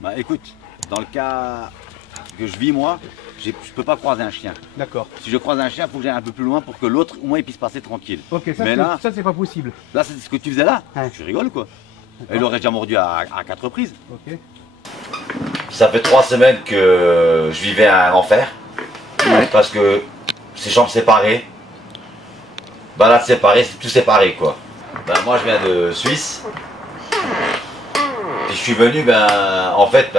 Bah écoute, dans le cas que je vis moi, je peux pas croiser un chien. D'accord. Si je croise un chien, il faut que j'aille un peu plus loin pour que l'autre, au moins, il puisse passer tranquille. Ok, Mais là, ça c'est pas possible. là, c'est ce que tu faisais là. Ouais. Tu rigoles quoi. Il aurait déjà mordu à 4 reprises. Ok. Ça fait 3 semaines que je vivais un enfer. Ouais. Parce que ces chambres séparées, balades séparées, c'est tout séparé quoi. Ben, moi je viens de Suisse. Et je suis venu, en fait,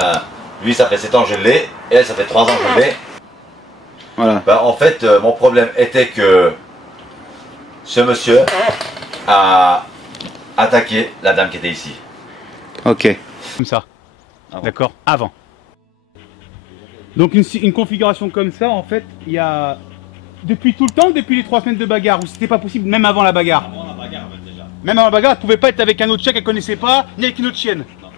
lui ça fait 7 ans que je l'ai, et elle ça fait 3 ans que je l'ai. Voilà. En fait, mon problème était que ce monsieur a attaqué la dame qui était ici. Ok. Comme ça. D'accord. Avant. Donc une configuration comme ça, en fait, il y a... Depuis tout le temps, depuis les 3 semaines de bagarre, ou c'était pas possible, même avant la bagarre? Avant la bagarre, déjà. Même avant la bagarre, elle pouvait pas être avec un autre chien qu'elle connaissait pas, ni avec une autre chienne. Non.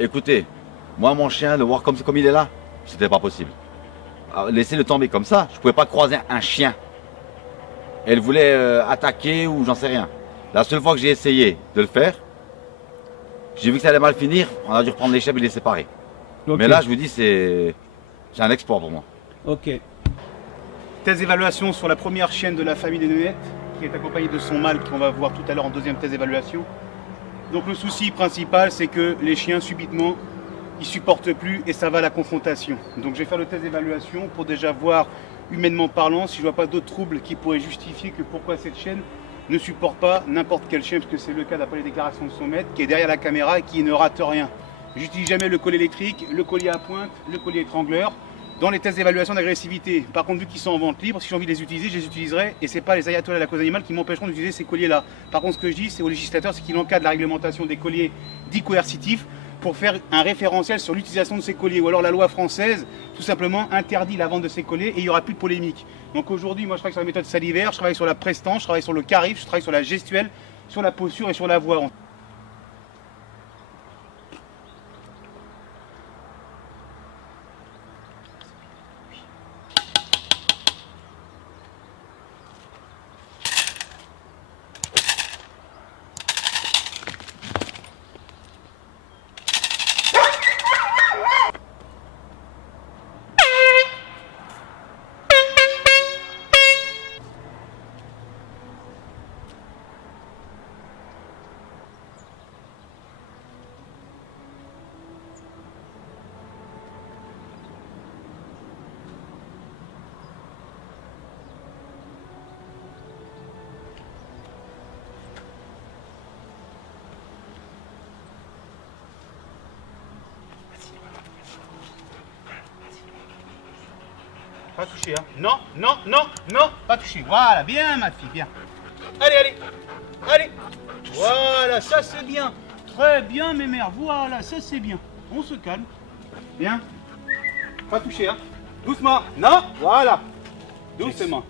Écoutez, moi mon chien, le voir comme il est là, c'était pas possible. Laissez-le tomber comme ça, je pouvais pas croiser un chien. Elle voulait attaquer ou j'en sais rien. La seule fois que j'ai essayé de le faire, j'ai vu que ça allait mal finir, on a dû reprendre les chèvres et les séparer. Okay. Mais là, je vous dis, c'est un exploit pour moi. Ok. Thèse d'évaluation sur la première chienne de la famille des Neuettes, qui est accompagnée de son mâle, qu'on va voir tout à l'heure en deuxième thèse d'évaluation. Donc le souci principal, c'est que les chiens, subitement, ils supportent plus et ça va à la confrontation. Donc je vais faire le test d'évaluation pour déjà voir, humainement parlant, si je vois pas d'autres troubles qui pourraient justifier que pourquoi cette chienne ne supporte pas n'importe quel chien, parce que c'est le cas d'après les déclarations de son maître, qui est derrière la caméra et qui ne rate rien. J'utilise jamais le collier électrique, le collier à pointe, le collier étrangleur dans les tests d'évaluation d'agressivité. Par contre, vu qu'ils sont en vente libre, si j'ai envie de les utiliser, je les utiliserai et c'est pas les ayatollahs de la cause animale qui m'empêcheront d'utiliser ces colliers-là. Par contre, ce que je dis, c'est au législateur, c'est qu'il encadre la réglementation des colliers dits coercitifs pour faire un référentiel sur l'utilisation de ces colliers. Ou alors la loi française, tout simplement, interdit la vente de ces colliers et il n'y aura plus de polémique. Donc aujourd'hui, moi je travaille sur la méthode salivaire, je travaille sur la prestance, je travaille sur le carif, je travaille sur la gestuelle, sur la posture et sur la voix. Pas toucher, hein. Non, non, non, non, pas toucher. Voilà, bien ma fille, bien. Allez, allez, allez. Voilà, ça c'est bien. Très bien mes mères, voilà, ça c'est bien. On se calme. Bien. Pas toucher, hein. Doucement. Non, voilà. Doucement.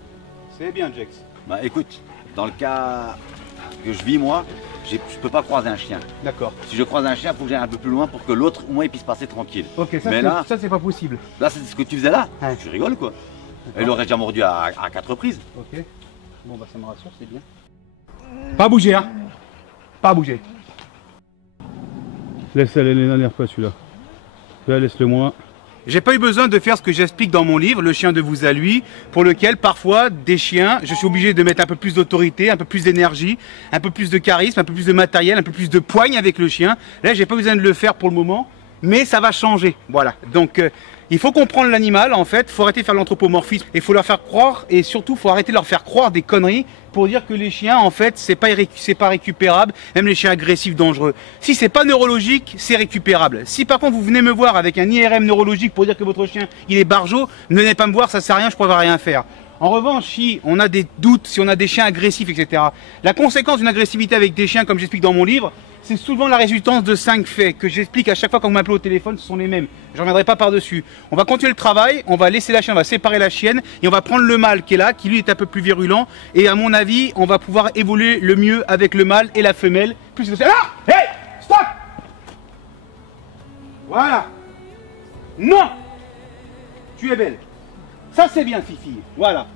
C'est bien, Jex. Bah écoute, dans le cas que je vis moi, je peux pas croiser un chien. D'accord. Si je croise un chien, il faut que j'aille un peu plus loin pour que l'autre, au moins, il puisse passer tranquille. Ok, mais là, ça c'est pas possible. Là, c'est ce que tu faisais là. Ouais. Tu rigoles quoi. Elle aurait déjà mordu à 4 reprises. Ok. Bon bah ça me rassure, c'est bien. Pas bouger, hein. Pas bouger. Laisse aller les dernières fois celui-là. Là, laisse-le moi. J'ai pas eu besoin de faire ce que j'explique dans mon livre, Le chien de vous à lui, pour lequel parfois des chiens, je suis obligé de mettre un peu plus d'autorité, un peu plus d'énergie, un peu plus de charisme, un peu plus de matériel, un peu plus de poigne avec le chien. Là, j'ai pas besoin de le faire pour le moment, mais ça va changer. Voilà. Donc, il faut comprendre l'animal, en fait. Il faut arrêter de faire l'anthropomorphisme. Il faut leur faire croire, et surtout, il faut arrêter de leur faire croire des conneries pour dire que les chiens, en fait, c'est pas récupérable, même les chiens agressifs, dangereux. Si c'est pas neurologique, c'est récupérable. Si par contre, vous venez me voir avec un IRM neurologique pour dire que votre chien, il est barjot, ne venez pas me voir, ça sert à rien, je pourrais rien faire. En revanche, si on a des doutes, si on a des chiens agressifs, etc., la conséquence d'une agressivité avec des chiens, comme j'explique dans mon livre, c'est souvent la résultance de 5 faits que j'explique à chaque fois quand vous m'appelez au téléphone, ce sont les mêmes. Je ne reviendrai pas par-dessus. On va continuer le travail, on va laisser la chienne, on va séparer la chienne et on va prendre le mâle qui est là, qui lui est un peu plus virulent. Et à mon avis, on va pouvoir évoluer le mieux avec le mâle et la femelle. Plus de... Ah, hey, stop. Voilà. Non, Tu es belle. Ça c'est bien Fifi, voilà.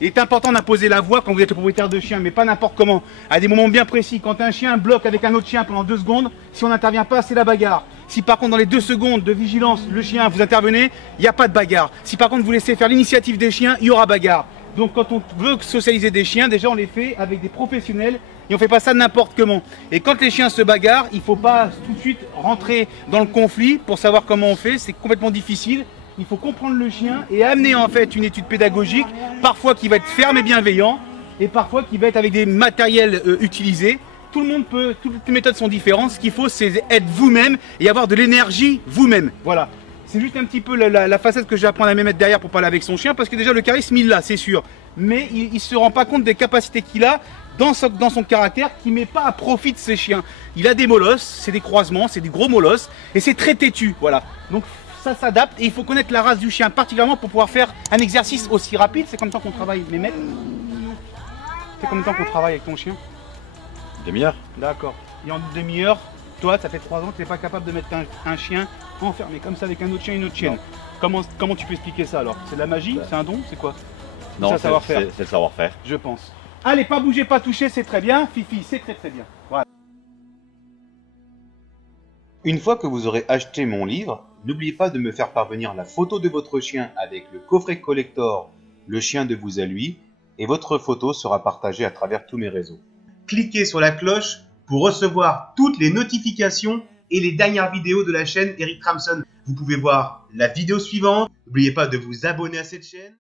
Il est important d'imposer la voix quand vous êtes le propriétaire de chien, mais pas n'importe comment. À des moments bien précis, quand un chien bloque avec un autre chien pendant 2 secondes, si on n'intervient pas, c'est la bagarre. Si par contre dans les 2 secondes de vigilance, le chien, vous intervenez, il n'y a pas de bagarre. Si par contre vous laissez faire l'initiative des chiens, il y aura bagarre. Donc quand on veut socialiser des chiens, déjà on les fait avec des professionnels et on ne fait pas ça n'importe comment. Et quand les chiens se bagarrent, il ne faut pas tout de suite rentrer dans le conflit pour savoir comment on fait, c'est complètement difficile. Il faut comprendre le chien et amener en fait une étude pédagogique, parfois qui va être ferme et bienveillant, et parfois qui va être avec des matériels utilisés. Tout le monde peut, toutes les méthodes sont différentes. Ce qu'il faut, c'est être vous-même et avoir de l'énergie vous-même. Voilà. C'est juste un petit peu la facette que j'apprends à me mettre derrière pour parler avec son chien, parce que déjà le charisme il l'a, c'est sûr. Mais il ne se rend pas compte des capacités qu'il a dans son caractère, qui ne met pas à profit de ses chiens. Il a des molosses, c'est des croisements, c'est des gros molosses, et c'est très têtu. Voilà. Donc ça s'adapte et il faut connaître la race du chien particulièrement pour pouvoir faire un exercice aussi rapide. C'est comme ça qu'on travaille, mes maîtres. C'est combien de temps qu'on travaille avec ton chien? Demi-heure. D'accord. Et en demi-heure, toi, ça fait 3 ans que tu n'es pas capable de mettre un chien enfermé comme ça avec un autre chien et une autre chienne. Comment tu peux expliquer ça alors? C'est de la magie? C'est un don? C'est quoi? Non, c'est le savoir-faire. Je pense. Allez, pas bouger, pas toucher, c'est très bien. Fifi, c'est très très bien. Voilà. Une fois que vous aurez acheté mon livre, n'oubliez pas de me faire parvenir la photo de votre chien avec le coffret collector Le chien de vous à lui, et votre photo sera partagée à travers tous mes réseaux. Cliquez sur la cloche pour recevoir toutes les notifications et les dernières vidéos de la chaîne Eric Tramson. Vous pouvez voir la vidéo suivante. N'oubliez pas de vous abonner à cette chaîne.